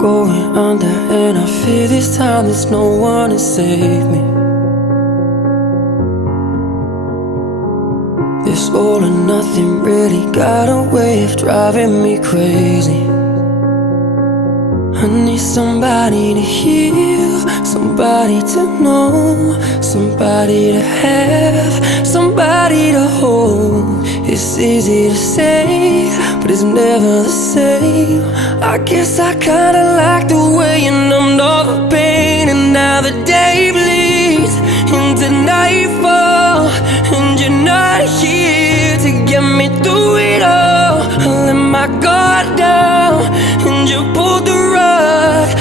going under, and I fear this time there's no one to save me. This all or nothing really got a way of driving me crazy. I need somebody to heal, somebody to know, somebody to have, somebody to hold. It's easy to say, but it's never the same. I guess I kinda like the way you numbed all the pain, and now the day bleeds into nightfall, and you're not here to get me through it all. I let my guard down, and you pulled the rug.